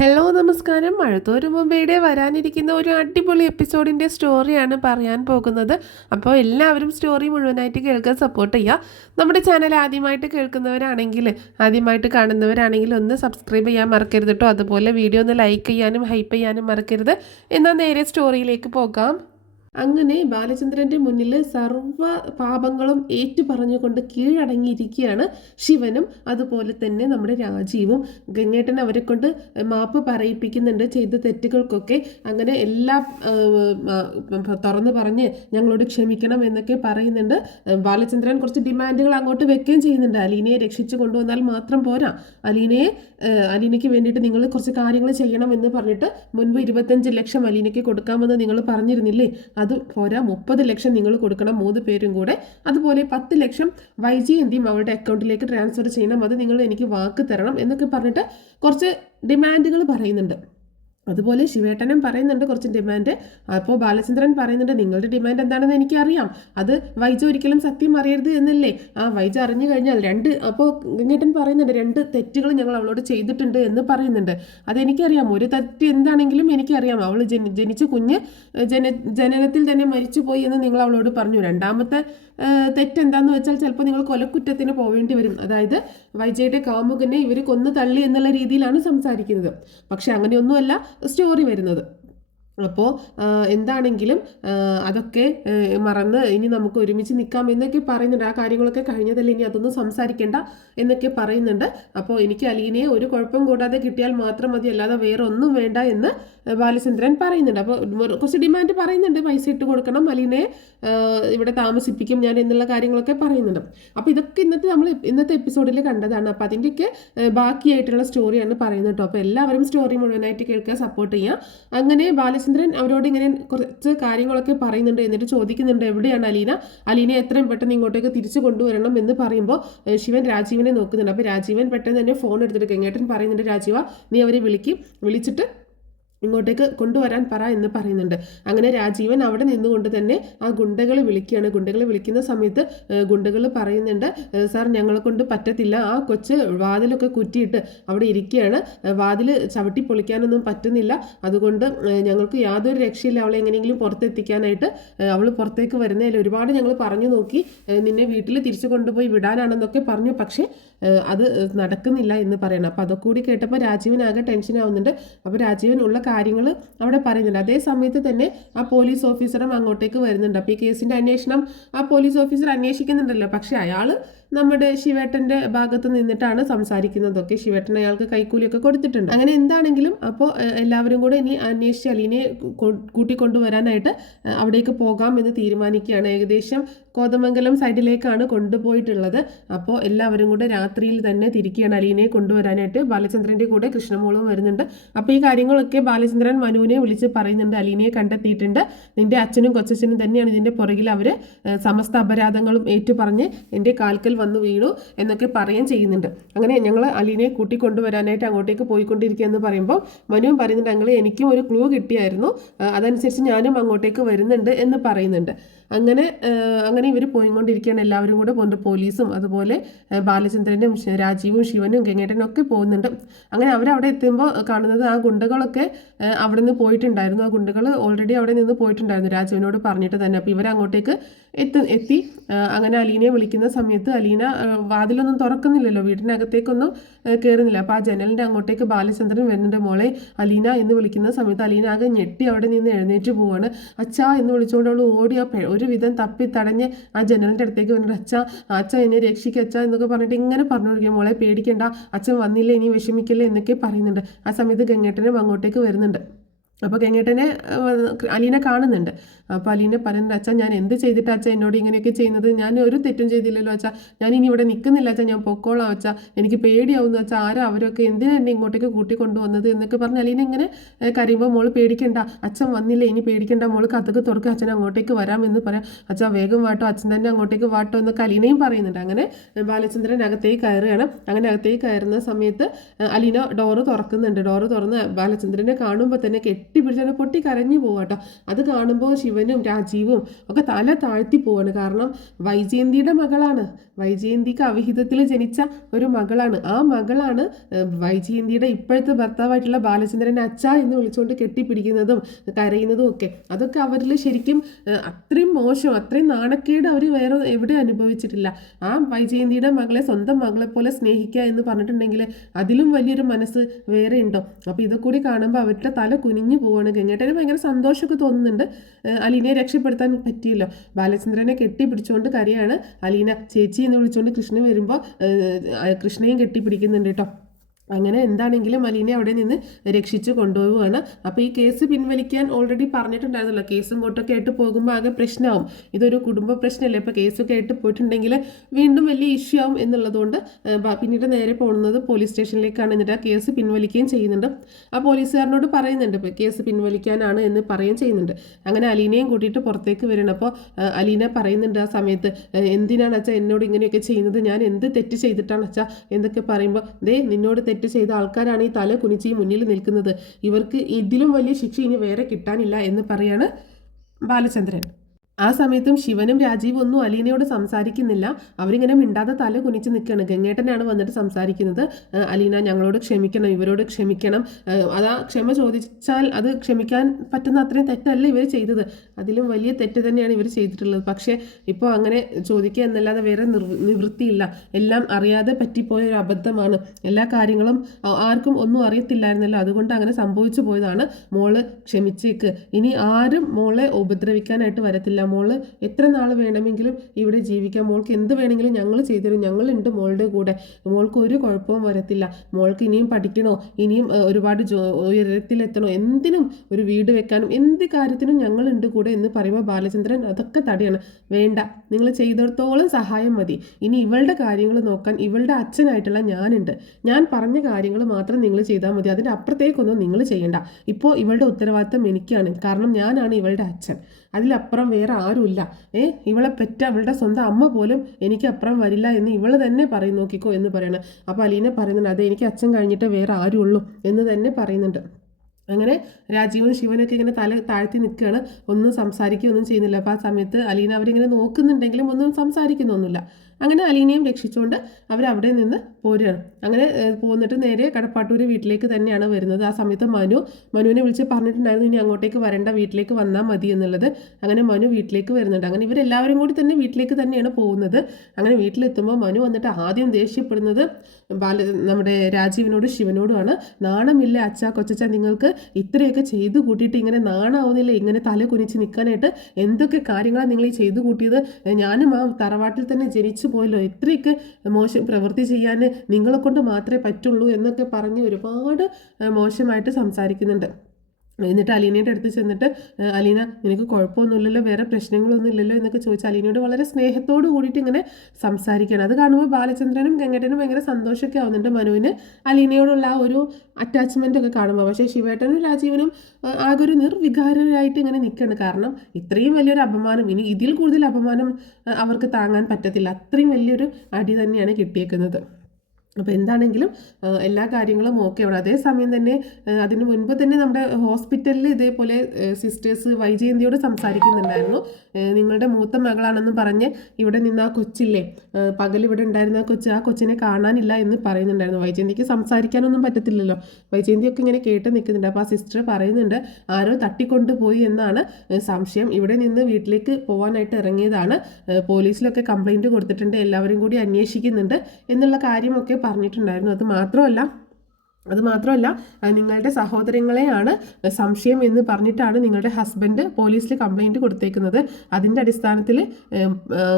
Hello നമസ്കാരം. മഴത്തോരു മുമ്പേടെ വരാനിരിക്കുന്ന ഒരു അടിപൊളി എപ്പിസോഡിൻ്റെ സ്റ്റോറിയാണ് പറയാൻ പോകുന്നത്. അപ്പോൾ എല്ലാവരും സ്റ്റോറി മുഴുവനായിട്ട് കേൾക്കാൻ സപ്പോർട്ട് ചെയ്യുക. നമ്മുടെ ചാനൽ ആദ്യമായിട്ട് കേൾക്കുന്നവരാണെങ്കിൽ, ആദ്യമായിട്ട് കാണുന്നവരാണെങ്കിൽ ഒന്ന് സബ്സ്ക്രൈബ് ചെയ്യാൻ മറക്കരുത് കേട്ടോ. അതുപോലെ വീഡിയോ ഒന്ന് ലൈക്ക് ചെയ്യാനും ഹൈപ്പ് ചെയ്യാനും മറക്കരുത്. എന്നാൽ നേരെ സ്റ്റോറിയിലേക്ക് പോകാം. അങ്ങനെ ബാലചന്ദ്രൻ്റെ മുന്നിൽ സർവ്വ പാപങ്ങളും ഏറ്റു പറഞ്ഞുകൊണ്ട് കീഴടങ്ങിയിരിക്കുകയാണ് ശിവനും. അതുപോലെ തന്നെ നമ്മുടെ രാജീവും. ഗംഗേട്ടൻ അവരെ കൊണ്ട് മാപ്പ് പറയിപ്പിക്കുന്നുണ്ട് ചെയ്ത തെറ്റുകൾക്കൊക്കെ. അങ്ങനെ എല്ലാം തുറന്നു പറഞ്ഞ് ഞങ്ങളോട് ക്ഷമിക്കണം എന്നൊക്കെ പറയുന്നുണ്ട്. ബാലചന്ദ്രൻ കുറച്ച് ഡിമാൻഡുകൾ അങ്ങോട്ട് വെക്കുകയും ചെയ്യുന്നുണ്ട്. അലീനയെ രക്ഷിച്ചു കൊണ്ടുവന്നാൽ മാത്രം പോരാ, അലീനയ്ക്ക് വേണ്ടിയിട്ട് നിങ്ങൾ കുറച്ച് കാര്യങ്ങൾ ചെയ്യണം എന്ന് പറഞ്ഞിട്ട് മുൻപ് 25 ലക്ഷം അലീനയ്ക്ക് കൊടുക്കാമെന്ന് നിങ്ങൾ പറഞ്ഞിരുന്നില്ലേ, അത് പോരാ, 30 ലക്ഷം നിങ്ങൾ കൊടുക്കണം 3 പേരും കൂടെ. അതുപോലെ 10 ലക്ഷം വൈജയന്തിയും അവരുടെ അക്കൗണ്ടിലേക്ക് ട്രാൻസ്ഫർ ചെയ്യണം, അത് നിങ്ങൾ എനിക്ക് വാക്ക് തരണം എന്നൊക്കെ പറഞ്ഞിട്ട് കുറച്ച് ഡിമാൻഡുകൾ പറയുന്നുണ്ട്. അതുപോലെ ശിവേട്ടനും പറയുന്നുണ്ട് കുറച്ച് ഡിമാൻഡ്. അപ്പോൾ ബാലചന്ദ്രൻ പറയുന്നുണ്ട് നിങ്ങളുടെ ഡിമാൻഡ് എന്താണെന്ന് എനിക്കറിയാം, അത് വൈജ ഒരിക്കലും സത്യം അറിയരുത് എന്നല്ലേ. വൈജ അറിഞ്ഞു കഴിഞ്ഞാൽ അപ്പോൾ ഗംഗേട്ടൻ പറയുന്നുണ്ട് 2 തെറ്റുകൾ ഞങ്ങൾ അവളോട് ചെയ്തിട്ടുണ്ട് എന്ന് പറയുന്നുണ്ട്. അതെനിക്കറിയാം, ഒരു തെറ്റ് എന്താണെങ്കിലും എനിക്കറിയാം. അവൾ ജനിച്ച കുഞ്ഞ് ജനനത്തിൽ തന്നെ മരിച്ചുപോയി എന്ന് നിങ്ങൾ അവളോട് പറഞ്ഞു. രണ്ടാമത്തെ തെറ്റെന്താന്ന് വെച്ചാൽ ചിലപ്പോൾ നിങ്ങൾ കൊലക്കുറ്റത്തിന് പോവേണ്ടി വരും. അതായത് വൈജയുടെ കാമുകനെ ഇവർ കൊന്നു തള്ളി എന്നുള്ള രീതിയിലാണ് സംസാരിക്കുന്നത്. പക്ഷെ അങ്ങനെയൊന്നുമല്ല സ്റ്റോറി വരുന്നത്. അപ്പോൾ എന്താണെങ്കിലും അതൊക്കെ മറന്ന് ഇനി നമുക്ക് ഒരുമിച്ച് നിൽക്കാം എന്നൊക്കെ പറയുന്നുണ്ട്. ആ കാര്യങ്ങളൊക്കെ കഴിഞ്ഞതല്ലേ, ഇനി അതൊന്നും സംസാരിക്കേണ്ട എന്നൊക്കെ പറയുന്നുണ്ട്. അപ്പോൾ എനിക്ക് അലീനയെ ഒരു കുഴപ്പം കൂടാതെ കിട്ടിയാൽ മാത്രം മതി, അല്ലാതെ വേറെ ഒന്നും വേണ്ട എന്ന് ബാലചന്ദ്രൻ പറയുന്നുണ്ട്. അപ്പോൾ കുറച്ച് ഡിമാൻഡ് പറയുന്നുണ്ട്. പൈസ ഇട്ട് കൊടുക്കണം, അലീനയെ ഇവിടെ താമസിപ്പിക്കും ഞാൻ എന്നുള്ള കാര്യങ്ങളൊക്കെ പറയുന്നുണ്ട്. അപ്പോൾ ഇതൊക്കെ ഇന്നത്തെ എപ്പിസോഡിൽ കണ്ടതാണ്. അപ്പോൾ അതിൻ്റെയൊക്കെ ബാക്കിയായിട്ടുള്ള സ്റ്റോറിയാണ് പറയുന്നത് കേട്ടോ. അപ്പോൾ എല്ലാവരും സ്റ്റോറി മുഴുവനായിട്ട് കേൾക്കുക, സപ്പോർട്ട് ചെയ്യുക. അങ്ങനെ ബാലചന്ദ്രൻ അവരോട് ഇങ്ങനെ കുറച്ച് കാര്യങ്ങളൊക്കെ പറയുന്നുണ്ട്. എന്നിട്ട് ചോദിക്കുന്നുണ്ട് എവിടെയാണ് അലീന എത്രയും പെട്ടെന്ന് ഇങ്ങോട്ടേക്ക് തിരിച്ചു കൊണ്ടുവരണം എന്ന് പറയുമ്പോൾ ശിവൻ രാജീവനെ നോക്കുന്നുണ്ട്. അപ്പോൾ രാജീവൻ പെട്ടെന്ന് തന്നെ ഫോൺ എടുത്തിട്ട് ഗംഗേട്ടൻ പറയുന്നുണ്ട്, രാജീവ നീ അവരെ വിളിച്ചിട്ട് ഇങ്ങോട്ടേക്ക് കൊണ്ടുവരാൻ പറ എന്ന് പറയുന്നുണ്ട്. അങ്ങനെ രാജീവൻ അവിടെ നിന്നുകൊണ്ട് തന്നെ ആ ഗുണ്ടകളെ വിളിക്കുകയാണ്. ഗുണ്ടകളെ വിളിക്കുന്ന സമയത്ത് ഗുണ്ടകൾ പറയുന്നുണ്ട്, സാർ ഞങ്ങളെ കൊണ്ട് പറ്റത്തില്ല, ആ കൊച്ച് വാതിലൊക്കെ കുറ്റിയിട്ട് അവിടെ ഇരിക്കുകയാണ്, വാതിൽ ചവിട്ടി പൊളിക്കാനൊന്നും പറ്റുന്നില്ല, അതുകൊണ്ട് ഞങ്ങൾക്ക് യാതൊരു രക്ഷയില്ല അവളെ എങ്ങനെയെങ്കിലും പുറത്തെത്തിക്കാനായിട്ട്. അവൾ പുറത്തേക്ക് വരുന്നതിൽ ഒരുപാട് ഞങ്ങൾ പറഞ്ഞു നോക്കി, നിന്നെ വീട്ടിൽ തിരിച്ചു കൊണ്ടുപോയി വിടാനാണെന്നൊക്കെ പറഞ്ഞു, പക്ഷേ അത് നടക്കുന്നില്ല എന്ന് പറയണം. അപ്പോൾ അതൊക്കെ കൂടി കേട്ടപ്പോൾ രാജീവൻ ആകെ ടെൻഷൻ ആവുന്നുണ്ട്. അപ്പോൾ രാജീവൻ ഉള്ള കാര്യങ്ങൾ അവിടെ പറയുന്നുണ്ട്. അതേ സമയത്ത് തന്നെ ആ പോലീസ് ഓഫീസറും അങ്ങോട്ടേക്ക് വരുന്നുണ്ട്. അപ്പോൾ ഈ കേസിൻ്റെ അന്വേഷണം ആ പോലീസ് ഓഫീസർ അന്വേഷിക്കുന്നുണ്ടല്ലോ, പക്ഷെ അയാൾ നമ്മുടെ ശിവേട്ടൻ്റെ ഭാഗത്ത് നിന്നിട്ടാണ് സംസാരിക്കുന്നതൊക്കെ. ശിവേട്ടൻ അയാൾക്ക് കൈക്കൂലിയൊക്കെ കൊടുത്തിട്ടുണ്ട്. അങ്ങനെ എന്താണെങ്കിലും അപ്പോൾ എല്ലാവരും കൂടെ ഇനി അന്വേഷിച്ച് അലീനയെ കൂട്ടിക്കൊണ്ടുവരാനായിട്ട് അവിടേക്ക് പോകാം എന്ന് തീരുമാനിക്കുകയാണ്. ഏകദേശം കോതമംഗലം സൈഡിലേക്കാണ് കൊണ്ടുപോയിട്ടുള്ളത്. അപ്പോൾ എല്ലാവരും കൂടെ രാത്രിയിൽ തന്നെ തിരിക്കുകയാണ് അലീനയെ കൊണ്ടുവരാനായിട്ട്. ബാലചന്ദ്രൻ്റെ കൂടെ കൃഷ്ണമോളും വരുന്നുണ്ട്. അപ്പോൾ ഈ കാര്യങ്ങളൊക്കെ ബാലചന്ദ്രൻ മനുവിനെ വിളിച്ച് പറയുന്നുണ്ട്. അലീനയെ കണ്ടെത്തിയിട്ടുണ്ട്, നിന്റെ അച്ഛനും കൊച്ചച്ഛനും തന്നെയാണ് ഇതിൻ്റെ പുറകിൽ, അവർ സമസ്ത അപരാധങ്ങളും ഏറ്റുപറഞ്ഞ് എൻ്റെ കാൽക്കൽ വന്നു വീണു എന്നൊക്കെ പറയുകയും ചെയ്യുന്നുണ്ട്. അങ്ങനെ ഞങ്ങൾ അലീനയെ കൂട്ടിക്കൊണ്ടുവരാനായിട്ട് അങ്ങോട്ടേക്ക് പോയിക്കൊണ്ടിരിക്കുക എന്ന് പറയുമ്പോൾ മനുവും പറയുന്നുണ്ട്, ഞങ്ങൾ എനിക്കും ഒരു ക്ലൂ കിട്ടിയായിരുന്നു, അതനുസരിച്ച് ഞാനും അങ്ങോട്ടേക്ക് വരുന്നുണ്ട് എന്ന് പറയുന്നുണ്ട്. അങ്ങനെ ഇവർ പോയിക്കൊണ്ടിരിക്കുകയാണ്. എല്ലാവരും കൂടെ പോകുന്നുണ്ട്. പോലീസും അതുപോലെ ബാലചന്ദ്രനും രാജീവും ശിവനും ഗംഗേട്ടനും ഒക്കെ പോകുന്നുണ്ട്. അങ്ങനെ അവരവിടെ എത്തുമ്പോൾ കാണുന്നത് ആ ഗുണ്ടകളൊക്കെ അവിടെ നിന്ന് പോയിട്ടുണ്ടായിരുന്നു. ആ ഗുണ്ടകൾ ഓൾറെഡി അവിടെ നിന്ന് പോയിട്ടുണ്ടായിരുന്നു രാജുവിനോട് പറഞ്ഞിട്ട് തന്നെ. അപ്പോൾ ഇവരങ്ങോട്ടേക്ക് എത്തി. അങ്ങനെ അലീനയെ വിളിക്കുന്ന സമയത്ത് അലീന വാതിലൊന്നും തുറക്കുന്നില്ലല്ലോ, വീടിനകത്തേക്കൊന്നും കയറുന്നില്ല. അപ്പോൾ ആ ജനലിൻ്റെ അങ്ങോട്ടേക്ക് ബാലചന്ദ്രൻ വരുന്നുണ്ട്. മോളെ അലീന എന്ന് വിളിക്കുന്ന സമയത്ത് അലീന ആകെ ഞെട്ടി അവിടെ നിന്ന് എഴുന്നേറ്റ് പോവാണ്. അച്ഛാ എന്ന് വിളിച്ചുകൊണ്ട് അവൾ ഓടി ഒരു വിധം തപ്പി തടഞ്ഞ് ആ ജനലിൻ്റെ അടുത്തേക്ക് വന്നിട്ട് അച്ഛ എന്നെ രക്ഷിക്കുക അച്ഛ എന്നൊക്കെ പറഞ്ഞിട്ട് ഇങ്ങനെ പറഞ്ഞുകൊടുക്കുക. മോളെ പേടിക്കണ്ട, അച്ഛൻ വന്നില്ല, ഇനി വിഷമിക്കല്ലേ എന്നൊക്കെ പറയുന്നുണ്ട്. ആ സമയത്ത് ഗംഗേട്ടനും അങ്ങോട്ടേക്ക് വരുന്നുണ്ട്. അപ്പോൾ ഗംഗേട്ടനെ അലീന കാണുന്നുണ്ട്. അപ്പോൾ അലീന പറയുന്നുണ്ട്, അച്ഛാ ഞാൻ എന്ത് ചെയ്തിട്ടാ അച്ഛാ എന്നോട് ഇങ്ങനെയൊക്കെ ചെയ്യുന്നത്, ഞാൻ ഒരു തെറ്റും ചെയ്തില്ലല്ലോ അച്ഛാ, ഞാൻ ഇനി ഇവിടെ നിൽക്കുന്നില്ല അച്ഛാ, ഞാൻ പൊക്കോളാം അച്ഛാ, എനിക്ക് പേടിയാവുന്നു അച്ഛാ, ആരാ അവരൊക്കെ എന്തിനാ എന്നെ ഇങ്ങോട്ടേക്ക് കൂട്ടിക്കൊണ്ടുവന്നത് എന്നൊക്കെ പറഞ്ഞ് അലീന ഇങ്ങനെ കരയുമ്പോൾ മോള് പേടിക്കണ്ട, അച്ഛൻ വന്നില്ല, ഇനി പേടിക്കണ്ട, മോള് കഥക്ക് തുറക്കുക, അച്ഛൻ അങ്ങോട്ടേക്ക് വരാമെന്ന് പറയാം, അച്ഛാ വേഗം വാട്ടോ, അച്ഛൻ തന്നെ അങ്ങോട്ടേക്ക് വാട്ടോ എന്നൊക്കെ അലീനയും പറയുന്നുണ്ട്. അങ്ങനെ ബാലചന്ദ്രൻ അകത്തേക്ക് കയറുകയാണ്. അങ്ങനെ അകത്തേക്ക് കയറുന്ന സമയത്ത് അലീന ഡോറ് തുറക്കുന്നുണ്ട്. ഡോറ് തുറന്ന് ബാലചന്ദ്രനെ കാണുമ്പോൾ തന്നെ കെട്ടിപ്പിടിച്ചാൽ പൊട്ടി കരഞ്ഞു പോവാട്ടോ. അത് കാണുമ്പോൾ ശിവനും രാജീവും ഒക്കെ തല താഴ്ത്തി പോവാണ്. കാരണം വൈജയന്തിയുടെ മകളാണ്, വൈജയന്തിക്ക് അവിഹിതത്തിൽ ജനിച്ച ഒരു മകളാണ്. ആ മകളാണ് വൈജയന്തിയുടെ ഇപ്പോഴത്തെ ഭർത്താവായിട്ടുള്ള ബാലചന്ദ്രനെ അച്ഛ എന്ന് വിളിച്ചുകൊണ്ട് കെട്ടിപ്പിടിക്കുന്നതും കരയുന്നതും ഒക്കെ. അതൊക്കെ അവരിൽ ശരിക്കും അത്രയും മോശം, അത്രയും നാണക്കേട് അവർ വേറെ എവിടെ അനുഭവിച്ചിട്ടില്ല. ആ വൈജയന്തിയുടെ മകളെ സ്വന്തം മകളെ പോലെ സ്നേഹിക്കുക എന്ന് പറഞ്ഞിട്ടുണ്ടെങ്കിൽ അതിലും വലിയൊരു മനസ്സ് വേറെ ഉണ്ടോ? അപ്പോൾ ഇതൊക്കെ കൂടി കാണുമ്പോൾ അവരുടെ തല കുനിഞ്ഞു പോവാണ്. ഗംഗേട്ടന് ഭയങ്കര സന്തോഷമൊക്കെ തോന്നുന്നുണ്ട്. അലീനയെ രക്ഷപ്പെടുത്താൻ പറ്റിയല്ലോ. ബാലചന്ദ്രനെ കെട്ടിപ്പിടിച്ചുകൊണ്ട് കരയാണ്. അലീന ചേച്ചി എന്ന് വിളിച്ചുകൊണ്ട് കൃഷ്ണൻ വരുമ്പോൾ കൃഷ്ണയും കെട്ടിപ്പിടിക്കുന്നുണ്ട് കേട്ടോ. അങ്ങനെ എന്താണെങ്കിലും അലീനെ അവിടെ നിന്ന് രക്ഷിച്ച് കൊണ്ടുപോവുകയാണ്. അപ്പോൾ ഈ കേസ് പിൻവലിക്കാൻ ഓൾറെഡി പറഞ്ഞിട്ടുണ്ടായിരുന്നല്ലോ. കേസും കോട്ടൊക്കെ ആയിട്ട് പോകുമ്പോൾ ആകെ പ്രശ്നമാവും. ഇതൊരു കുടുംബ പ്രശ്നമല്ലേ. ഇപ്പോൾ കേസൊക്കെ ആയിട്ട് പോയിട്ടുണ്ടെങ്കിൽ വീണ്ടും വലിയ ഇഷ്യൂ ആവും എന്നുള്ളതുകൊണ്ട് പിന്നീട് നേരെ പോകുന്നത് പോലീസ് സ്റ്റേഷനിലേക്കാണ്. എന്നിട്ട് ആ കേസ് പിൻവലിക്കുകയും ചെയ്യുന്നുണ്ട്. ആ പോലീസുകാരനോട് പറയുന്നുണ്ട് ഇപ്പോൾ കേസ് പിൻവലിക്കാനാണ് എന്ന് പറയുകയും ചെയ്യുന്നുണ്ട്. അങ്ങനെ അലീനയും കൂട്ടിയിട്ട് പുറത്തേക്ക് വരണം. അപ്പോൾ അലീന പറയുന്നുണ്ട് ആ സമയത്ത്, എന്തിനാണ് അച്ഛാ എന്നോട് ഇങ്ങനെയൊക്കെ ചെയ്യുന്നത്, ഞാൻ എന്ത് തെറ്റ് ചെയ്തിട്ടാണ് അച്ഛാ എന്നൊക്കെ പറയുമ്പോൾ, ദേ നിന്നോട് തെറ്റ് ചെയ്ത ആൾക്കാരാണ് ഈ തല കുനിച്ച് ഈ മുന്നിൽ നിൽക്കുന്നത്, ഇവർക്ക് ഇതിലും വലിയ ശിക്ഷ ഇനി വേറെ കിട്ടാനില്ല എന്ന് പറയാണ് ബാലചന്ദ്രൻ. ആ സമയത്തും ശിവനും രാജീവും ഒന്നും അലീനയോട് സംസാരിക്കുന്നില്ല. അവരിങ്ങനെ മിണ്ടാതെ തല കുനിച്ച് നിൽക്കുകയാണ്. ഗംഗേട്ടനാണ് വന്നിട്ട് സംസാരിക്കുന്നത്. അലീന ഞങ്ങളോട് ക്ഷമിക്കണം, ഇവരോട് ക്ഷമിക്കണം. അതാ ക്ഷമ ചോദിച്ചാൽ അത് ക്ഷമിക്കാൻ പറ്റുന്ന അത്രയും തെറ്റല്ല ഇവർ ചെയ്തത്, അതിലും വലിയ തെറ്റ് തന്നെയാണ് ഇവർ ചെയ്തിട്ടുള്ളത്. പക്ഷേ ഇപ്പോൾ അങ്ങനെ ചോദിക്കുക എന്നല്ലാതെ വേറെ നിവൃത്തിയില്ല. എല്ലാം അറിയാതെ പറ്റിപ്പോയ ഒരു അബദ്ധമാണ്. എല്ലാ കാര്യങ്ങളും ആർക്കും ഒന്നും അറിയത്തില്ലായിരുന്നല്ലോ, അതുകൊണ്ട് അങ്ങനെ സംഭവിച്ചു പോയതാണ്. മോള് ക്ഷമിച്ചേക്ക്, ഇനി ആരും മോളെ ഉപദ്രവിക്കാനായിട്ട് വരത്തില്ല. മോള് എത്ര നാൾ വേണമെങ്കിലും ഇവിടെ ജീവിക്കാം, മോൾക്ക് എന്ത് വേണമെങ്കിലും ഞങ്ങൾ ചെയ്തുതരും, ഞങ്ങളുണ്ട് മോളുടെ കൂടെ, മോൾക്ക് ഒരു കുഴപ്പവും വരത്തില്ല. മോൾക്ക് ഇനിയും പഠിക്കണോ, ഇനിയും ഒരുപാട് ഉയരത്തിലെത്തണോ, എന്തിനും ഒരു വീട് വെക്കാനും എന്ത് കാര്യത്തിനും ഞങ്ങളുണ്ട് കൂടെ എന്ന് പറയുമ്പോൾ ബാലചന്ദ്രൻ അതൊക്കെ തടയാണ്. വേണ്ട, നിങ്ങൾ ചെയ്തിടത്തോളം സഹായം മതി, ഇനി ഇവളുടെ കാര്യങ്ങൾ നോക്കാൻ ഇവളുടെ അച്ഛനായിട്ടുള്ള ഞാനുണ്ട്, ഞാൻ പറഞ്ഞ കാര്യങ്ങൾ മാത്രം നിങ്ങൾ ചെയ്താൽ മതി, അതിൻ്റെ അപ്പുറത്തേക്കൊന്നും നിങ്ങൾ ചെയ്യണ്ട. ഇപ്പോൾ ഇവളുടെ ഉത്തരവാദിത്തം എനിക്കാണ്, കാരണം ഞാനാണ് ഇവളുടെ അച്ഛൻ, അതിലപ്പുറം വേറെ ആരുമില്ല. ഇവളെ പെറ്റ അവളുടെ സ്വന്തം അമ്മ പോലും എനിക്ക് അപ്പുറം വരില്ല എന്ന് ഇവള് തന്നെ പറയും, നോക്കിക്കോ എന്ന് പറയണം. അപ്പോൾ അലീന പറയുന്നുണ്ട്, അതെ എനിക്ക് അച്ഛൻ കഴിഞ്ഞിട്ട് വേറെ ആരുള്ളൂ എന്ന് തന്നെ പറയുന്നുണ്ട്. അങ്ങനെ രാജീവും ശിവനൊക്കെ ഇങ്ങനെ തല താഴ്ത്തി നിൽക്കുകയാണ്, ഒന്നും സംസാരിക്കുകയൊന്നും ചെയ്യുന്നില്ല. അപ്പോൾ ആ സമയത്ത് അലീന അവരിങ്ങനെ നോക്കുന്നുണ്ടെങ്കിലും ഒന്നും സംസാരിക്കുന്നൊന്നുമില്ല. അങ്ങനെ അലീനയും രക്ഷിച്ചുകൊണ്ട് അവരവിടെ നിന്ന് പോരുകയാണ്. അങ്ങനെ പോന്നിട്ട് നേരെ കടപ്പാട്ടൂർ വീട്ടിലേക്ക് തന്നെയാണ് വരുന്നത്. ആ സമയത്ത് മനുവിനെ വിളിച്ച് പറഞ്ഞിട്ടുണ്ടായിരുന്നു ഇനി അങ്ങോട്ടേക്ക് വരണ്ട, വീട്ടിലേക്ക് വന്നാൽ മതി എന്നുള്ളത്. അങ്ങനെ മനു വീട്ടിലേക്ക് വരുന്നുണ്ട്. അങ്ങനെ ഇവരെല്ലാവരും കൂടി തന്നെ വീട്ടിലേക്ക് തന്നെയാണ് പോകുന്നത്. അങ്ങനെ വീട്ടിലെത്തുമ്പോൾ മനു വന്നിട്ട് ആദ്യം ദേഷ്യപ്പെടുന്നത് നമ്മുടെ രാജീവിനോട് ശിവനോടുമാണ്. നാണമില്ല അച്ഛാ കൊച്ചച്ച, നിങ്ങൾക്ക് ഇത്രയൊക്കെ ചെയ്തു കൂട്ടിയിട്ട് ഇങ്ങനെ നാണാവുന്നില്ല, ഇങ്ങനെ തല കുനിച്ച് നിൽക്കാനായിട്ട് എന്തൊക്കെ കാര്യങ്ങളാണ് നിങ്ങൾ ഈ ചെയ്തു കൂട്ടിയത്, ഞാനും ആ തറവാട്ടിൽ തന്നെ ജനിച്ചു പോയല്ലോ, ഇത്രയൊക്കെ മോശം പ്രവൃത്തി ചെയ്യാൻ നിങ്ങളെ കൊണ്ട് മാത്രമേ പറ്റുള്ളൂ എന്നൊക്കെ പറഞ്ഞ് ഒരുപാട് മോശമായിട്ട് സംസാരിക്കുന്നുണ്ട്. എന്നിട്ട് അലീനയുടെ അടുത്ത് ചെന്നിട്ട്, അലീന നിനക്ക് കുഴപ്പമൊന്നുമില്ലല്ലോ, വേറെ പ്രശ്നങ്ങളൊന്നും ഇല്ലല്ലോ എന്നൊക്കെ ചോദിച്ചാൽ അലീനയോട് വളരെ സ്നേഹത്തോട് കൂടിയിട്ട് ഇങ്ങനെ സംസാരിക്കുകയാണ്. അത് കാണുമ്പോൾ ബാലചന്ദ്രനും ഗംഗേട്ടനും ഭയങ്കര സന്തോഷമൊക്കെ ആവുന്നുണ്ട്. മനുവിന് അലീനയോടുള്ള ആ ഒരു അറ്റാച്ച്മെൻ്റ് ഒക്കെ കാണുമ്പോൾ. പക്ഷേ ശിവേട്ടനും രാജീവനും ആകെ ഒരു നിർവികാരരായിട്ട് ഇങ്ങനെ നിൽക്കുകയാണ്. കാരണം ഇത്രയും വലിയൊരു അപമാനം, ഇനി ഇതിൽ കൂടുതൽ അപമാനം അവർക്ക് താങ്ങാൻ പറ്റത്തില്ല. അത്രയും വലിയൊരു അടി തന്നെയാണ് കിട്ടിയേക്കുന്നത്. അപ്പോൾ എന്താണെങ്കിലും എല്ലാ കാര്യങ്ങളും ഓക്കെയാണ്. അതേസമയം തന്നെ അതിന് മുൻപ് തന്നെ നമ്മുടെ ഹോസ്പിറ്റലിൽ ഇതേപോലെ സിസ്റ്റേഴ്സ് വൈജയന്തിയോട് സംസാരിക്കുന്നുണ്ടായിരുന്നു. നിങ്ങളുടെ മൂത്ത മകളാണെന്ന് പറഞ്ഞ് ഇവിടെ നിന്ന് ആ കൊച്ചില്ലേ, പകൽ ഇവിടെ ഉണ്ടായിരുന്ന ആ കൊച്ചിനെ കാണാനില്ല എന്ന് പറയുന്നുണ്ടായിരുന്നു. വൈജയന്തിക്ക് സംസാരിക്കാനൊന്നും പറ്റത്തില്ലല്ലോ. വൈജയന്തിയൊക്കെ ഇങ്ങനെ കേട്ട് നിൽക്കുന്നുണ്ട്. അപ്പോൾ ആ സിസ്റ്റർ പറയുന്നുണ്ട് ആരോ തട്ടിക്കൊണ്ടുപോയി എന്നാണ് സംശയം, ഇവിടെ നിന്ന് വീട്ടിലേക്ക് പോകാനായിട്ട് ഇറങ്ങിയതാണ്, പോലീസിലൊക്കെ കംപ്ലൈൻറ്റ് കൊടുത്തിട്ടുണ്ട്, എല്ലാവരും കൂടി അന്വേഷിക്കുന്നുണ്ട് എന്നുള്ള കാര്യമൊക്കെ പറഞ്ഞിട്ടുണ്ടായിരുന്നു. അത് മാത്രമല്ല നിങ്ങളുടെ സഹോദരങ്ങളെയാണ് സംശയം എന്ന് പറഞ്ഞിട്ടാണ് നിങ്ങളുടെ ഹസ്ബൻഡ് പോലീസിൽ കംപ്ലൈൻറ്റ് കൊടുത്തേക്കുന്നത്. അതിൻ്റെ അടിസ്ഥാനത്തിൽ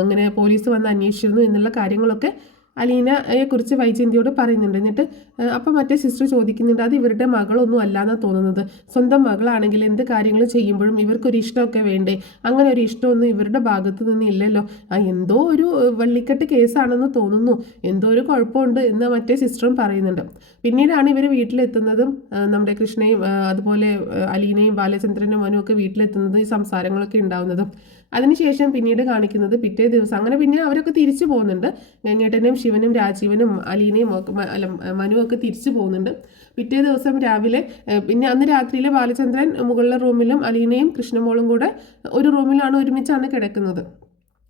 ഇങ്ങനെ പോലീസ് വന്ന് അന്വേഷിച്ചിരുന്നു എന്നുള്ള കാര്യങ്ങളൊക്കെ അലീനയെക്കുറിച്ച് വൈജയന്തിയോട് പറയുന്നുണ്ട്. എന്നിട്ട് അപ്പം മറ്റേ സിസ്റ്റർ ചോദിക്കുന്നുണ്ട്, അത് ഇവരുടെ മകളൊന്നും അല്ലാന്നാണ് തോന്നുന്നത്, സ്വന്തം മകളാണെങ്കിൽ എന്ത് കാര്യങ്ങൾ ചെയ്യുമ്പോഴും ഇവർക്കൊരു ഇഷ്ടമൊക്കെ വേണ്ടേ, അങ്ങനെ ഒരു ഇഷ്ടമൊന്നും ഇവരുടെ ഭാഗത്തു നിന്ന് ഇല്ലല്ലോ, എന്തോ ഒരു വള്ളിക്കെട്ട് കേസാണെന്ന് തോന്നുന്നു, എന്തോ ഒരു കുഴപ്പമുണ്ട് എന്ന് മറ്റേ സിസ്റ്ററും പറയുന്നുണ്ട്. പിന്നീടാണ് ഇവർ വീട്ടിലെത്തുന്നതും നമ്മുടെ കൃഷ്ണയും അതുപോലെ അലീനയും ബാലചന്ദ്രനും മനുവൊക്കെ വീട്ടിലെത്തുന്നതും ഈ സംസാരങ്ങളൊക്കെ ഉണ്ടാവുന്നതും. അതിനുശേഷം പിന്നീട് കാണിക്കുന്നത് പിറ്റേ ദിവസം അങ്ങനെ പിന്നെ അവരൊക്കെ തിരിച്ചു പോകുന്നുണ്ട്. ഗംഗേട്ടനും ശിവനും രാജീവനും അലീനയും മനുവൊക്കെ തിരിച്ചു പോകുന്നുണ്ട്. പിറ്റേ ദിവസം രാവിലെ പിന്നെ അന്ന് രാത്രിയിൽ ബാലചന്ദ്രൻ മുകളിലെ റൂമിലും അലീനയും കൃഷ്ണമോളും കൂടെ ഒരു റൂമിലാണ് ഒരുമിച്ചാണ് കിടക്കുന്നത്.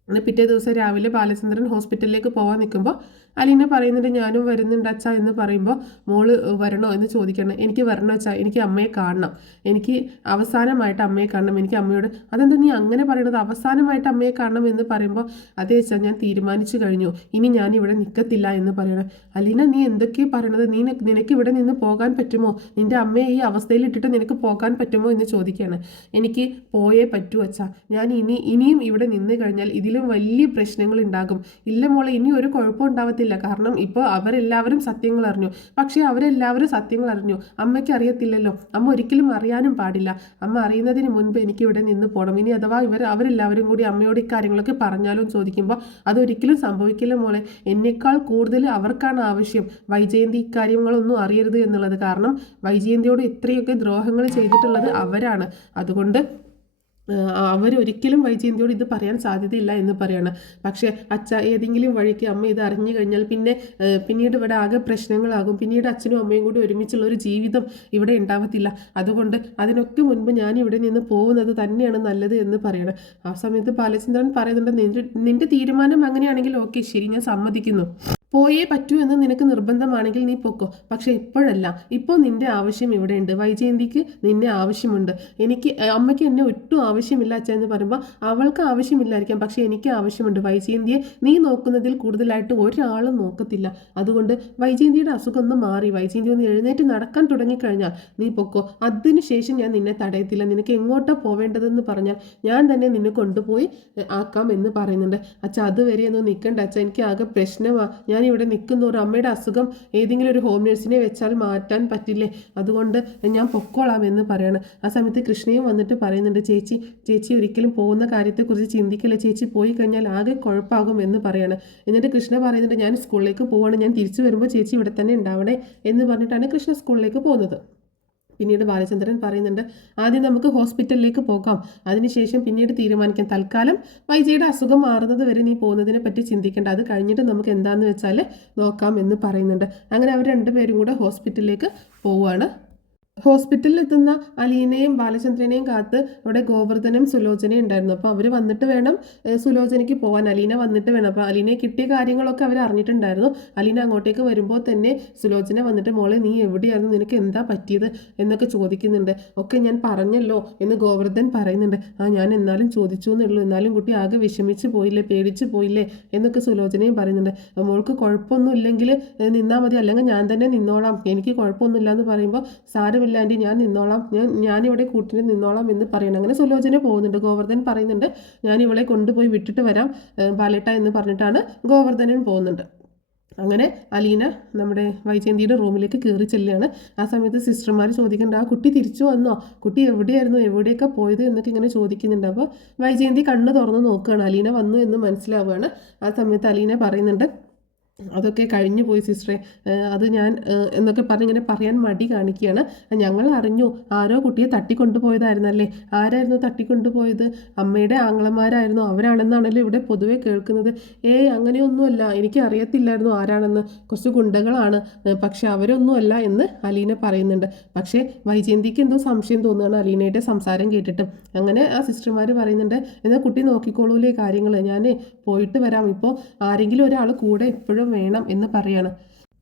അങ്ങനെ പിറ്റേ ദിവസം രാവിലെ ബാലചന്ദ്രൻ ഹോസ്പിറ്റലിലേക്ക് പോകാൻ നിൽക്കുമ്പോൾ അലീന പറയുന്നുണ്ട് ഞാനും വരുന്നുണ്ട് അച്ഛാ എന്ന് പറയുമ്പോൾ മോള് വരണോ എന്ന് ചോദിക്കണം. എനിക്ക് വരണോ അച്ഛാ, എനിക്ക് അമ്മയെ കാണണം, എനിക്ക് അവസാനമായിട്ട് അമ്മയെ കാണണം, എനിക്ക് അമ്മയോട്. അതെന്താ നീ അങ്ങനെ പറയണത്, അവസാനമായിട്ട് അമ്മയെ കാണണം എന്ന് പറയുമ്പോൾ അതേ അച്ഛാ ഞാൻ തീരുമാനിച്ചു കഴിഞ്ഞു, ഇനി ഞാൻ ഇവിടെ നിൽക്കത്തില്ല എന്ന് പറയണം. അലീന നീ എന്തൊക്കെയാണ് പറയണത്, നിനക്ക് ഇവിടെ നിന്ന് പോകാൻ പറ്റുമോ, നിന്റെ അമ്മയെ ഈ അവസ്ഥയിൽ ഇട്ടിട്ട് നിനക്ക് പോകാൻ പറ്റുമോ എന്ന് ചോദിക്കുകയാണ്. എനിക്ക് പോയേ പറ്റൂ അച്ഛാ, ഞാൻ ഇനിയും ഇവിടെ നിന്ന് കഴിഞ്ഞാൽ ഇതിലും വലിയ പ്രശ്നങ്ങൾ ഉണ്ടാകും. ഇല്ല മോളെ, ഇനി ഒരു കുഴപ്പം ഉണ്ടാവത്തില്ല, കാരണം ഇപ്പോൾ അവരെല്ലാവരും സത്യങ്ങൾ അറിഞ്ഞു. പക്ഷേ അവരെല്ലാവരും സത്യങ്ങൾ അറിഞ്ഞു, അമ്മയ്ക്ക് അറിയത്തില്ലല്ലോ, അമ്മ ഒരിക്കലും അറിയാനും പാടില്ല. അമ്മ അറിയുന്നതിന് മുൻപ് എനിക്ക് ഇവിടെ നിന്ന് പോകണം. ഇനി അഥവാ അവരെല്ലാവരും കൂടി അമ്മയോട് ഇക്കാര്യങ്ങളൊക്കെ പറഞ്ഞാലും ചോദിക്കുമ്പോൾ അതൊരിക്കലും സംഭവിക്കില്ല മോളെ, എന്നേക്കാൾ കൂടുതൽ അവർക്കാണ് ആവശ്യം വൈജയന്തി ഇക്കാര്യങ്ങളൊന്നും അറിയരുത് എന്നുള്ളത്. കാരണം വൈജയന്തിയോട് ഇത്രയൊക്കെ ദ്രോഹങ്ങൾ ചെയ്തിട്ടുള്ളത് അവരാണ്. അതുകൊണ്ട് അവരൊരിക്കലും വൈജയന്തിയോട് ഇത് പറയാൻ സാധ്യതയില്ല എന്ന് പറയാണ്. പക്ഷേ അച്ഛ ഏതെങ്കിലും വഴിക്ക് അമ്മ ഇത് അറിഞ്ഞു കഴിഞ്ഞാൽ പിന്നീട് ഇവിടെ ആകെ പ്രശ്നങ്ങളാകും, പിന്നീട് അച്ഛനും അമ്മയും കൂടി ഒരുമിച്ചുള്ള ഒരു ജീവിതം ഇവിടെ ഉണ്ടാവത്തില്ല. അതുകൊണ്ട് അതിനൊക്കെ മുൻപ് ഞാൻ ഇവിടെ നിന്ന് പോകുന്നത് തന്നെയാണ് നല്ലത് എന്ന് പറയണം. ആ സമയത്ത് ബാലചന്ദ്രൻ പറയുന്നുണ്ട് നിന്റെ തീരുമാനം അങ്ങനെയാണെങ്കിൽ ഓക്കെ ശരി, ഞാൻ സമ്മതിക്കുന്നു, പോയേ പറ്റൂ എന്ന് നിനക്ക് നിർബന്ധമാണെങ്കിൽ നീ പൊക്കോ. പക്ഷെ ഇപ്പോഴല്ല, ഇപ്പോൾ നിന്റെ ആവശ്യം ഇവിടെയുണ്ട്, വൈജയന്തിക്ക് നിന്നെ ആവശ്യമുണ്ട്. അമ്മയ്ക്ക് എന്നെ ഒട്ടും ആവശ്യമില്ല അച്ഛൻ എന്ന് പറയുമ്പോൾ അവൾക്ക് ആവശ്യമില്ലായിരിക്കാം, പക്ഷെ എനിക്ക് ആവശ്യമുണ്ട്. വൈജയന്തിയെ നീ നോക്കുന്നതിൽ കൂടുതലായിട്ട് ഒരാളും നോക്കത്തില്ല. അതുകൊണ്ട് വൈജയന്തിയുടെ അസുഖം ഒന്ന് മാറി വൈജയന്തി ഒന്ന് എഴുന്നേറ്റ് നടക്കാൻ തുടങ്ങിക്കഴിഞ്ഞാൽ നീ പൊക്കോ, അതിനുശേഷം ഞാൻ നിന്നെ തടയത്തില്ല. നിനക്ക് എങ്ങോട്ടാണ് പോവേണ്ടതെന്ന് പറഞ്ഞാൽ ഞാൻ തന്നെ നിന്നെ കൊണ്ടുപോയി ആക്കാം എന്ന് പറയുന്നുണ്ട്. അച്ഛ അതുവരെ ഒന്നും നിൽക്കണ്ട അച്ഛ, എനിക്ക് ആകെ പ്രശ്നമാണ്, ഞാൻ ഇവിടെ നിൽക്കുന്ന ഒരു അമ്മയുടെ അസുഖം ഏതെങ്കിലും ഒരു ഹോം നേഴ്സിനെ വെച്ചാൽ മാറ്റാൻ പറ്റില്ലേ, അതുകൊണ്ട് ഞാൻ പൊക്കോളാം എന്ന് പറയാണ്. ആ സമയത്ത് കൃഷ്ണയും വന്നിട്ട് പറയുന്നുണ്ട് ചേച്ചി ഒരിക്കലും പോകുന്ന കാര്യത്തെക്കുറിച്ച് ചിന്തിക്കില്ല, ചേച്ചി പോയി കഴിഞ്ഞാൽ ആകെ കുഴപ്പമാകും എന്ന് പറയാണ്. എന്നിട്ട് കൃഷ്ണ പറയുന്നുണ്ട് ഞാൻ സ്കൂളിലേക്ക് പോവാണ്, ഞാൻ തിരിച്ചു വരുമ്പോൾ ചേച്ചി ഇവിടെ തന്നെ ഉണ്ടാവണേ എന്ന് പറഞ്ഞിട്ടാണ് കൃഷ്ണ സ്കൂളിലേക്ക് പോകുന്നത്. പിന്നീട് ബാലചന്ദ്രൻ പറയുന്നുണ്ട് ആദ്യം നമുക്ക് ഹോസ്പിറ്റലിലേക്ക് പോകാം, അതിനുശേഷം പിന്നീട് തീരുമാനിക്കാം, തൽക്കാലം വൈജയുടെ അസുഖം മാറുന്നത് വരെ നീ പോകുന്നതിനെ പറ്റി ചിന്തിക്കേണ്ട, അത് കഴിഞ്ഞിട്ട് നമുക്ക് എന്താണെന്ന് വെച്ചാൽ നോക്കാം എന്ന് പറയുന്നുണ്ട്. അങ്ങനെ അവർ രണ്ടുപേരും കൂടെ ഹോസ്പിറ്റലിലേക്ക് പോവുകയാണ്. ഹോസ്പിറ്റലിൽ എത്തുന്ന അലീനയും ബാലചന്ദ്രനെയും കാത്ത് അവിടെ ഗോവർദ്ധനും സുലോചനയും ഉണ്ടായിരുന്നു. അപ്പോൾ അവർ വന്നിട്ട് വേണം സുലോചനയ്ക്ക് പോകാൻ, അലീന വന്നിട്ട് വേണം. അപ്പോൾ അലീനയെ കിട്ടിയ കാര്യങ്ങളൊക്കെ അവർ അറിഞ്ഞിട്ടുണ്ടായിരുന്നു. അലീന അങ്ങോട്ടേക്ക് വരുമ്പോൾ തന്നെ സുലോചന വന്നിട്ട് മോളെ നീ എവിടെയായിരുന്നു, നിനക്ക് എന്താ പറ്റിയത് എന്നൊക്കെ ചോദിക്കുന്നുണ്ട്. ഒക്കെ ഞാൻ പറഞ്ഞല്ലോ എന്ന് ഗോവർദ്ധൻ പറയുന്നുണ്ട്. ഞാൻ എന്നാലും ചോദിച്ചു എന്നുള്ളൂ, എന്നാലും കുട്ടി ആകെ വിഷമിച്ച് പോയില്ലേ, പേടിച്ച് പോയില്ലേ എന്നൊക്കെ സുലോചനയും പറയുന്നുണ്ട്. മോൾക്ക് കുഴപ്പമൊന്നും ഇല്ലെങ്കിൽ നിന്നാൽ മതി, അല്ലെങ്കിൽ ഞാൻ തന്നെ നിന്നോളാം, എനിക്ക് കുഴപ്പമൊന്നുമില്ല എന്ന് പറയുമ്പോൾ സാരമില്ല ആൻറ്റി ഞാൻ നിന്നോളാം, ഞാനിവിടെ കൂട്ടിന് നിന്നോളാം എന്ന് പറയണം. അങ്ങനെ സുലോചന പോകുന്നുണ്ട്. ഗോവർദ്ധൻ പറയുന്നുണ്ട് ഞാൻ ഇവളെ കൊണ്ടുപോയി വിട്ടിട്ട് വരാം ബാലേട്ട എന്ന് പറഞ്ഞിട്ടാണ് ഗോവർദ്ധനൻ പോകുന്നുണ്ട്. അങ്ങനെ അലീന നമ്മുടെ വൈജയന്തിയുടെ റൂമിലേക്ക് കയറി ചെല്ലുകയാണ്. ആ സമയത്ത് സിസ്റ്റർമാർ ചോദിക്കുന്നുണ്ട് ആ കുട്ടി തിരിച്ചു വന്നോ, കുട്ടി എവിടെയായിരുന്നു, എവിടെയൊക്കെ പോയത് എന്നൊക്കെ ഇങ്ങനെ ചോദിക്കുന്നുണ്ട്. അപ്പോൾ വൈജയന്തി കണ്ണ് തുറന്ന് നോക്കുകയാണ്, അലീന വന്നു എന്ന് മനസ്സിലാവുകയാണ്. ആ സമയത്ത് അലീന പറയുന്നുണ്ട് അതൊക്കെ കഴിഞ്ഞു പോയി സിസ്റ്ററെ, അത് ഞാൻ എന്നൊക്കെ ഇങ്ങനെ പറയാൻ മടി കാണിക്കുകയാണ്. ഞങ്ങൾ അറിഞ്ഞു ആരോ കുട്ടിയെ തട്ടിക്കൊണ്ടുപോയതായിരുന്നല്ലേ, ആരായിരുന്നു തട്ടിക്കൊണ്ടുപോയത്, അമ്മയുടെ ആങ്ങളമാരായിരുന്നു, അവരാണെന്നാണല്ലോ ഇവിടെ പൊതുവെ കേൾക്കുന്നത്. അങ്ങനെയൊന്നുമല്ല, എനിക്ക് അറിയത്തില്ലായിരുന്നു ആരാണെന്ന്, കുറച്ച് ഗുണ്ടകളാണ്, പക്ഷെ അവരൊന്നുമല്ല എന്ന് അലീന പറയുന്നുണ്ട്. പക്ഷേ വൈജയന്തിക്ക് എന്തോ സംശയം തോന്നുകയാണ് അലീനയുടെ സംസാരം കേട്ടിട്ട്. അങ്ങനെ ആ സിസ്റ്റർമാർ പറയുന്നുണ്ട് എന്നാൽ കുട്ടി നോക്കിക്കോളൂലേ കാര്യങ്ങൾ, ഞാൻ പോയിട്ട് വരാം, ഇപ്പോൾ ആരെങ്കിലും ഒരാൾ കൂടെ എപ്പോഴും വേണം എന്ന് പറയാണ്.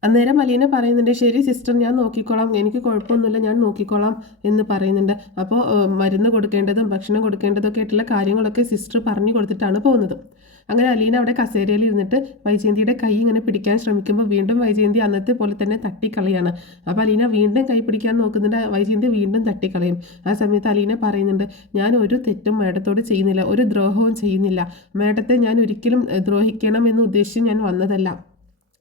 അന്നേരം അലീന പറയുന്നുണ്ട് ശരി സിസ്റ്റർ ഞാൻ നോക്കിക്കോളാം, എനിക്ക് കുഴപ്പമൊന്നുമില്ല, ഞാൻ നോക്കിക്കോളാം എന്ന് പറയുന്നുണ്ട്. അപ്പോൾ മരുന്ന് കൊടുക്കേണ്ടതും ഭക്ഷണം കൊടുക്കേണ്ടതൊക്കെ ആയിട്ടുള്ള കാര്യങ്ങളൊക്കെ സിസ്റ്റർ പറഞ്ഞു കൊടുത്തിട്ടാണ് പോകുന്നത്. അങ്ങനെ അലീന അവിടെ കസേരയിൽ ഇരുന്നിട്ട് വൈജയന്തിയുടെ കൈ ഇങ്ങനെ പിടിക്കാൻ ശ്രമിക്കുമ്പോൾ വീണ്ടും വൈജയന്തി അന്നത്തെ പോലെ തന്നെ തട്ടിക്കളയാണ്. അപ്പോൾ അലീന വീണ്ടും കൈ പിടിക്കാൻ നോക്കുന്നുണ്ട്, വൈജയന്തി വീണ്ടും തട്ടിക്കളയും. ആ സമയത്ത് അലീന പറയുന്നുണ്ട് ഞാൻ ഒരു തെറ്റും മേഡത്തോട് ചെയ്യുന്നില്ല, ഒരു ദ്രോഹവും ചെയ്യുന്നില്ല, മേഡത്തെ ഞാൻ ഒരിക്കലും ദ്രോഹിക്കണം എന്ന് ഉദ്ദേശിച്ച് ഞാൻ വന്നതല്ല,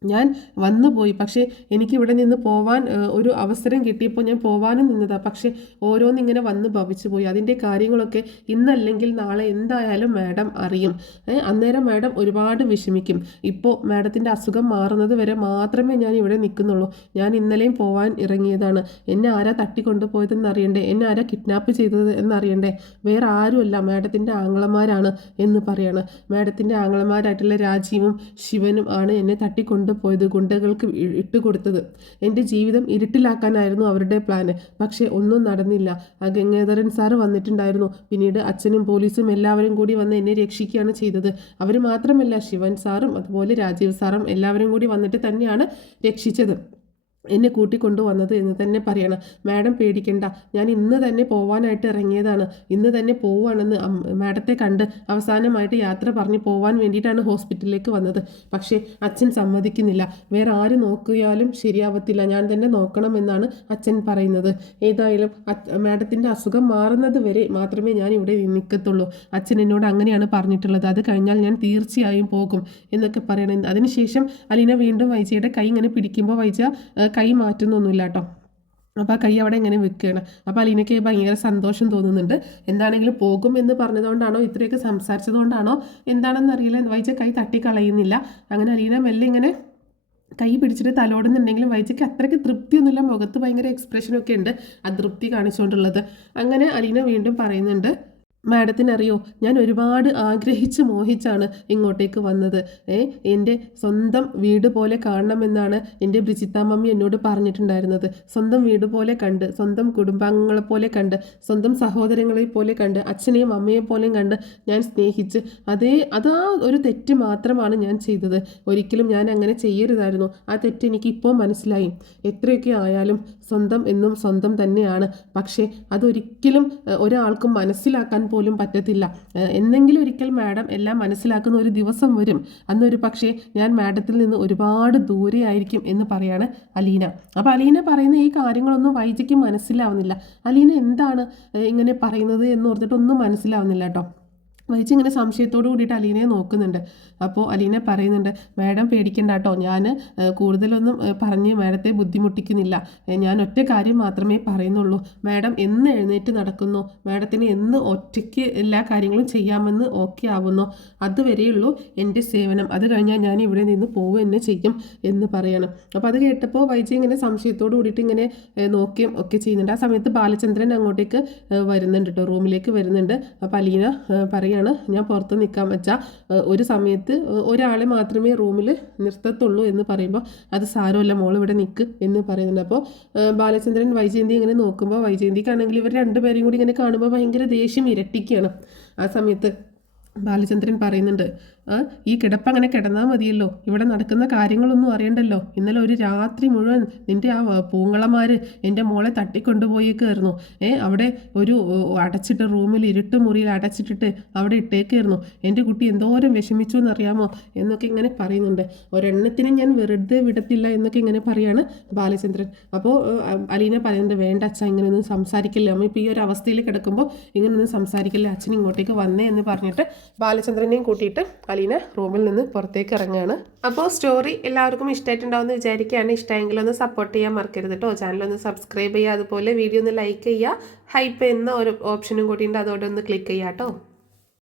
ഞാൻ വന്നുപോയി, പക്ഷേ എനിക്കിവിടെ നിന്ന് പോവാൻ ഒരു അവസരം കിട്ടിയപ്പോൾ ഞാൻ പോവാനും നിന്നതാണ്, പക്ഷേ ഓരോന്നിങ്ങനെ വന്ന് ഭവിച്ചു പോയി, അതിൻ്റെ കാര്യങ്ങളൊക്കെ ഇന്നല്ലെങ്കിൽ നാളെ എന്തായാലും മാഡം അറിയും, അന്നേരം മാഡം ഒരുപാട് വിഷമിക്കും, ഇപ്പോൾ മാഡത്തിൻ്റെ അസുഖം മാറുന്നത് വരെ മാത്രമേ ഞാൻ ഇവിടെ നിൽക്കുന്നുള്ളൂ, ഞാൻ ഇന്നലെയും പോവാൻ ഇറങ്ങിയതാണ്, എന്നെ ആരാ തട്ടിക്കൊണ്ടുപോയതെന്ന് അറിയണ്ടേ, എന്നെ ആരാ കിഡ്നാപ്പ് ചെയ്തത് എന്നറിയണ്ടേ, വേറെ ആരുമല്ല മാഡത്തിൻ്റെ ആങ്ങളമാരാണ് എന്ന് പറയാണ്. മാഡത്തിൻ്റെ ആങ്ങളമാരായിട്ടുള്ള രാജീവും ശിവനും ആണ് എന്നെ തട്ടിക്കൊണ്ടു കൊണ്ടുപോയത്, ഗുണ്ടകൾക്ക് ഇട്ടുകൊടുത്തത്. എൻ്റെ ജീവിതം ഇരുട്ടിലാക്കാനായിരുന്നു അവരുടെ പ്ലാന്. പക്ഷേ ഒന്നും നടന്നില്ല. ആ ഗംഗാധരൻ സാറ് വന്നിട്ടുണ്ടായിരുന്നു. പിന്നീട് അച്ഛനും പോലീസും എല്ലാവരും കൂടി വന്ന് എന്നെ രക്ഷിക്കുകയാണ് ചെയ്തത്. അവർ മാത്രമല്ല, ശിവൻ സാറും അതുപോലെ രാജീവ് സാറും എല്ലാവരും കൂടി വന്നിട്ട് തന്നെയാണ് രക്ഷിച്ചത്, എന്നെ കൂട്ടിക്കൊണ്ടുവന്നത് എന്ന് തന്നെ പറയണം. മാഡം പേടിക്കണ്ട, ഞാൻ ഇന്ന് തന്നെ പോവാനായിട്ട് ഇറങ്ങിയതാണ്. ഇന്ന് തന്നെ പോവുകയാണെന്ന് മാഡത്തെ കണ്ട് അവസാനമായിട്ട് യാത്ര പറഞ്ഞ് പോവാൻ വേണ്ടിയിട്ടാണ് ഹോസ്പിറ്റലിലേക്ക് വന്നത്. പക്ഷേ അച്ഛൻ സമ്മതിക്കുന്നില്ല. വേറെ ആര് നോക്കിയാലും ശരിയാവത്തില്ല, ഞാൻ തന്നെ നോക്കണമെന്നാണ് അച്ഛൻ പറയുന്നത്. ഏതായാലും മാഡത്തിൻ്റെ അസുഖം മാറുന്നത് വരെ മാത്രമേ ഞാൻ ഇവിടെ നിൽക്കത്തുള്ളൂ. അച്ഛൻ എന്നോട് അങ്ങനെയാണ് പറഞ്ഞിട്ടുള്ളത്. അത് കഴിഞ്ഞാൽ ഞാൻ തീർച്ചയായും പോകും എന്നൊക്കെ പറയണം. അതിനുശേഷം അലീന വീണ്ടും വൈജയുടെ കൈ ഇങ്ങനെ പിടിക്കുമ്പോൾ വൈജ കൈ മാറ്റുന്നൊന്നുമില്ല കേട്ടോ. അപ്പോൾ ആ കൈ അവിടെ ഇങ്ങനെ വെക്കുകയാണ്. അപ്പോൾ അലീനയ്ക്ക് ഭയങ്കര സന്തോഷം തോന്നുന്നുണ്ട്. എന്താണെങ്കിലും പോകും എന്ന് പറഞ്ഞതുകൊണ്ടാണോ ഇത്രയൊക്കെ സംസാരിച്ചതുകൊണ്ടാണോ എന്താണെന്നറിയില്ല, വൈജ കൈ തട്ടിക്കളയുന്നില്ല. അങ്ങനെ അലീന മെല്ലെ ഇങ്ങനെ കൈ പിടിച്ചിട്ട് തലോടുന്നുണ്ടെങ്കിലും വൈജയ്ക്ക് അത്രയ്ക്ക് തൃപ്തിയൊന്നുമില്ല. മുഖത്ത് ഭയങ്കര എക്സ്പ്രഷനൊക്കെ ഉണ്ട്, അതൃപ്തി കാണിച്ചുകൊണ്ടുള്ളത്. അങ്ങനെ അലീന വീണ്ടും പറയുന്നുണ്ട്, മാഡത്തിനറിയോ, ഞാൻ ഒരുപാട് ആഗ്രഹിച്ച് മോഹിച്ചാണ് ഇങ്ങോട്ടേക്ക് വന്നത്. എൻ്റെ സ്വന്തം വീട് പോലെ കാണണമെന്നാണ് എൻ്റെ ബ്രിജിത്ത മമ്മി എന്നോട് പറഞ്ഞിട്ടുണ്ടായിരുന്നത്. സ്വന്തം വീട് പോലെ കണ്ട്, സ്വന്തം കുടുംബാംഗങ്ങളെ പോലെ കണ്ട്, സ്വന്തം സഹോദരങ്ങളെ പോലെ കണ്ട്, അച്ഛനെയും അമ്മയെ പോലെയും കണ്ട് ഞാൻ സ്നേഹിച്ച്, അതാ ഒരു തെറ്റ് മാത്രമാണ് ഞാൻ ചെയ്തത്. ഒരിക്കലും ഞാൻ അങ്ങനെ ചെയ്യരുതായിരുന്നു. ആ തെറ്റ് എനിക്ക് ഇപ്പോൾ മനസ്സിലായി. എത്രയൊക്കെ ആയാലും സ്വന്തം എന്നും സ്വന്തം തന്നെയാണ്. പക്ഷേ അതൊരിക്കലും ഒരാൾക്കും മനസ്സിലാക്കാൻ പോലും പറ്റത്തില്ല. എന്നെങ്കിലും ഒരിക്കൽ മാഡം എല്ലാം മനസ്സിലാക്കുന്ന ഒരു ദിവസം വരും. അന്നൊരു പക്ഷേ ഞാൻ മാഡത്തിൽ നിന്ന് ഒരുപാട് ദൂരെ ആയിരിക്കും എന്ന് പറയാണ് അലീന. അപ്പോൾ അലീന പറയുന്ന ഈ കാര്യങ്ങളൊന്നും വൈജയ്ക്ക് മനസ്സിലാവുന്നില്ല. അലീന എന്താണ് ഇങ്ങനെ പറയുന്നത് എന്ന് ഓർത്തിട്ടൊന്നും മനസ്സിലാവുന്നില്ല കേട്ടോ. വൈജ ഇങ്ങനെ സംശയത്തോടു കൂടിയിട്ട് അലീനയെ നോക്കുന്നുണ്ട്. അപ്പോൾ അലീന പറയുന്നുണ്ട്, മാഡം പേടിക്കണ്ട കേട്ടോ, ഞാൻ കൂടുതലൊന്നും പറഞ്ഞ് മാഡത്തെ ബുദ്ധിമുട്ടിക്കുന്നില്ല. ഞാൻ ഒറ്റ കാര്യം മാത്രമേ പറയുന്നുള്ളൂ. മാഡം എന്ന് എഴുന്നേറ്റ് നടക്കുന്നു, മാഡത്തിന് എന്ന് ഒറ്റയ്ക്ക് എല്ലാ കാര്യങ്ങളും ചെയ്യാമെന്ന് ഓക്കെ ആവുന്നു, അതുവരെയുള്ളൂ എൻ്റെ സേവനം. അത് കഴിഞ്ഞാൽ ഞാൻ ഇവിടെ നിന്ന് പോവുക തന്നെ ചെയ്യും എന്ന് പറയണം. അപ്പോൾ അത് കേട്ടപ്പോൾ വൈജ ഇങ്ങനെ സംശയത്തോടു കൂടിയിട്ട് ഇങ്ങനെ നോക്കുകയും ഒക്കെ ചെയ്യുന്നുണ്ട്. ആ സമയത്ത് ബാലചന്ദ്രൻ അങ്ങോട്ടേക്ക് വരുന്നുണ്ട് കേട്ടോ, റൂമിലേക്ക് വരുന്നുണ്ട്. അപ്പോൾ അലീന പറയുക, ഞാൻ പുറത്ത് നിൽക്കാൻ വെച്ചാൽ ഒരു സമയത്ത് ഒരാളെ മാത്രമേ റൂമിൽ നിർത്തത്തുള്ളൂ എന്ന് പറയുമ്പോൾ അത് സാരമല്ല, മോൾ ഇവിടെ നിൽക്ക് എന്ന് പറയുന്നുണ്ട്. അപ്പോൾ ബാലചന്ദ്രൻ വൈജയന്തി ഇങ്ങനെ നോക്കുമ്പോൾ വൈജയന്തിക്കാണെങ്കിൽ ഇവർ രണ്ടുപേരെയും കൂടി ഇങ്ങനെ കാണുമ്പോൾ ഭയങ്കര ദേഷ്യം ഇരട്ടിക്കുകയാണ്. ആ സമയത്ത് ബാലചന്ദ്രൻ പറയുന്നുണ്ട്, ഈ കിടപ്പ് അങ്ങനെ കിടന്നാൽ മതിയല്ലോ, ഇവിടെ നടക്കുന്ന കാര്യങ്ങളൊന്നും അറിയണ്ടല്ലോ. ഇന്നലെ ഒരു രാത്രി മുഴുവൻ നിൻ്റെ ആ പൂങ്ങളമാർ എൻ്റെ മോളെ തട്ടിക്കൊണ്ടുപോയേക്കായിരുന്നു. അവിടെ ഒരു അടച്ചിട്ട് റൂമിൽ ഇരുട്ട് മുറിയിൽ അടച്ചിട്ടിട്ട് അവിടെ ഇട്ടേക്കായിരുന്നു. എൻ്റെ കുട്ടി എന്തോരം വിഷമിച്ചു എന്നറിയാമോ എന്നൊക്കെ ഇങ്ങനെ പറയുന്നുണ്ട്. ഒരെണ്ണത്തിനും ഞാൻ വെറുതെ വിടത്തില്ല എന്നൊക്കെ ഇങ്ങനെ പറയാണ് ബാലചന്ദ്രൻ. അപ്പോൾ അലീന പറയുന്നുണ്ട്, വേണ്ട അച്ഛൻ ഇങ്ങനെയൊന്നും സംസാരിക്കില്ല, അമ്മ ഇപ്പോൾ ഈ ഒരു അവസ്ഥയിൽ കിടക്കുമ്പോൾ ഇങ്ങനെയൊന്നും സംസാരിക്കില്ല, അച്ഛൻ ഇങ്ങോട്ടേക്ക് വന്നേ എന്ന് പറഞ്ഞിട്ട് ബാലചന്ദ്രനെയും കൂട്ടിയിട്ട് അലീന റൂമിൽ നിന്ന് പുറത്തേക്ക് ഇറങ്ങുകയാണ്. അപ്പോൾ സ്റ്റോറി എല്ലാവർക്കും ഇഷ്ടമായിട്ടുണ്ടാവുമെന്ന് വിചാരിക്കുകയാണ്. ഇഷ്ടമെങ്കിൽ ഒന്ന് സപ്പോർട്ട് ചെയ്യാൻ മറക്കരുത് കേട്ടോ. ചാനലൊന്ന് സബ്സ്ക്രൈബ് ചെയ്യുക, അതുപോലെ വീഡിയോ ഒന്ന് ലൈക്ക് ചെയ്യുക. ഹൈപ്പ് എന്ന ഒരു ഓപ്ഷനും കൂടി ഉണ്ട്, അതോടെ ഒന്ന് ക്ലിക്ക് ചെയ്യുക കേട്ടോ.